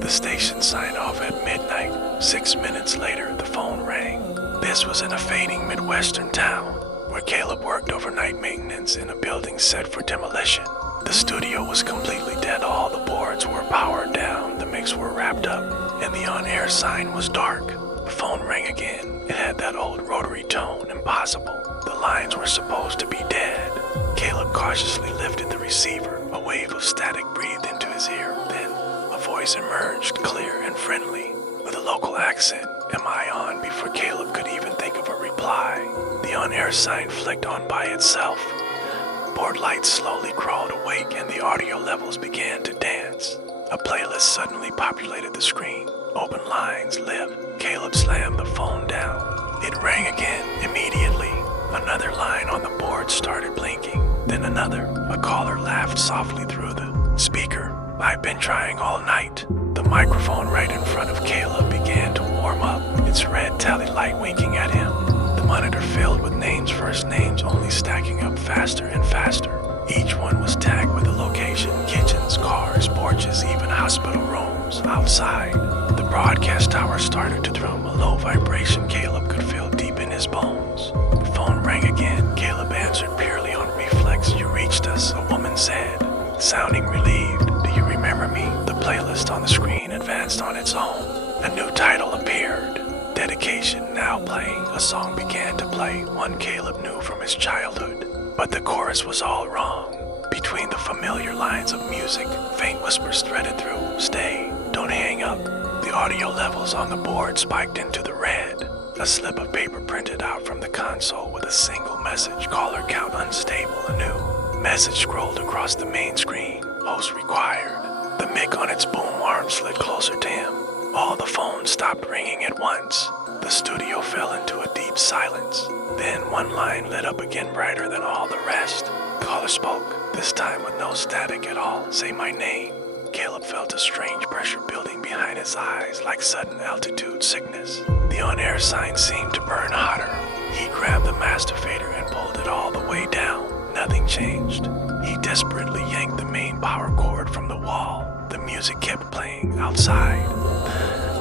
The station signed off at midnight. 6 minutes later, the phone rang. This was in a fading Midwestern town, where Caleb worked overnight maintenance in a building set for demolition. The studio was completely dead. All the boards were powered down, the mix were wrapped up, and the on-air sign was dark. The phone rang again. It had that old rotary tone, impossible. The lines were supposed to be dead. Caleb cautiously lifted the receiver. A wave of static breathed into his ear. Then a voice emerged, clear and friendly, with a local accent. Am I on? Before Caleb could even think of a reply, the on-air sign flicked on by itself. Board lights slowly crawled awake and the audio levels began to dance. A playlist suddenly populated the screen. Open lines, live. Caleb slammed the phone down. It rang again, immediately. Another line on the board started blinking, then another. A caller laughed softly through the speaker. I've been trying all night. The microphone right in front of Caleb began to warm up, its red tally light winking at him. The monitor filled with names, first names only stacking up faster and faster. Each one was tagged with a location, kitchens, cars, porches, even hospital rooms outside. The broadcast tower started to thrum, a low vibration Caleb could feel deep in his bones. The phone rang again. Caleb answered purely on reflex. You reached us, a woman said, sounding relieved. Do you remember me? The playlist on the screen advanced on its own. A new title appeared. Dedication now playing. A song began to play, one Caleb knew from his childhood. But the chorus was all wrong. Between the familiar lines of music, faint whispers threaded through. Stay, don't hang up. The audio levels on the board spiked into the red. A slip of paper printed out from the console with a single message. Caller count unstable. A new message scrolled across the main screen. Host required. The mic on its boom arm slid closer to him. All the phones stopped ringing at once. The studio fell into a deep silence. Then one line lit up again, brighter than all the rest. Caller spoke, this time with no static at all. Say my name. Caleb felt a strange pressure building behind his eyes, like sudden altitude sickness. The on-air sign seemed to burn hotter. He grabbed the master fader and pulled it all the way down. Nothing changed. He desperately yanked the main power cord from the wall. The music kept playing outside.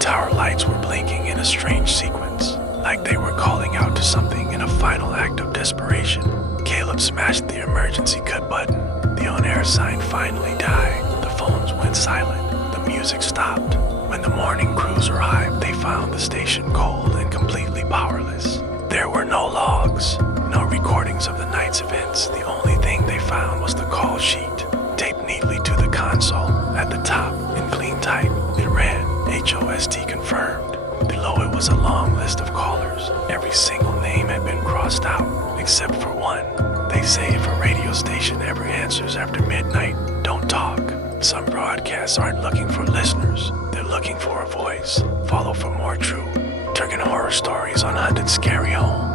Tower lights were blinking in a strange sequence, like they were calling out to something in a final act of desperation. Caleb smashed the emergency cut button. The on-air sign finally died. The phones went silent. The music stopped. When the morning crews arrived, they found the station cold and completely powerless. There were no logs, no recordings of the night's events. The only thing they found was the call sheet, taped neatly to the console. At the top, in clean type, it read, HOST confirmed. Below it was a long list of callers. Every single name had been crossed out, except for one. They say if a radio station ever answers after midnight, don't talk. Some broadcasts aren't looking for listeners. They're looking for a voice. Follow for more true Turkin horror stories on Haunted Scary Home.